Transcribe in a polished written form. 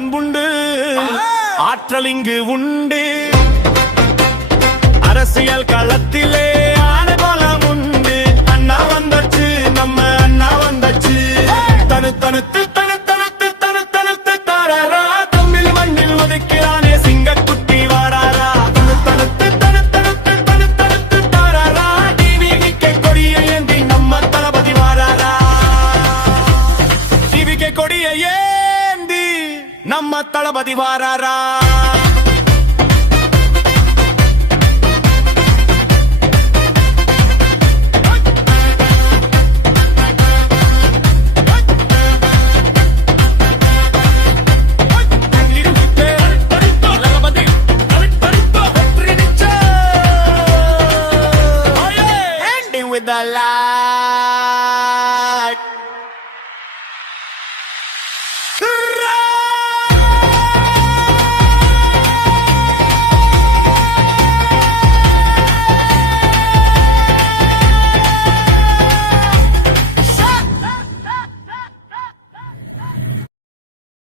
பண்புண்டு ஆற்றல் இங்கு உண்டு அரசியல் களத்திலே ஆனபலம் உண்டு அண்ணா வந்தாச்சு நம்ம அண்ணா வந்தாச்சு தனு தனுத்து தனு தனுத்து தனு தனுத்து தாராரா தமிழ் மண்ணில் ஒதுக்கிறானே சிங்கக்குட்டி வாராரா தனு தனுத்து தனு தனுத்து தனு தனுத்து தாராரா டிவிக்கு கொடியை ஏந்தி நம்ம தளபதி வாராரா டிவிக்கு கொடியை ஏந்தி நம்ம தளபதி வாராரா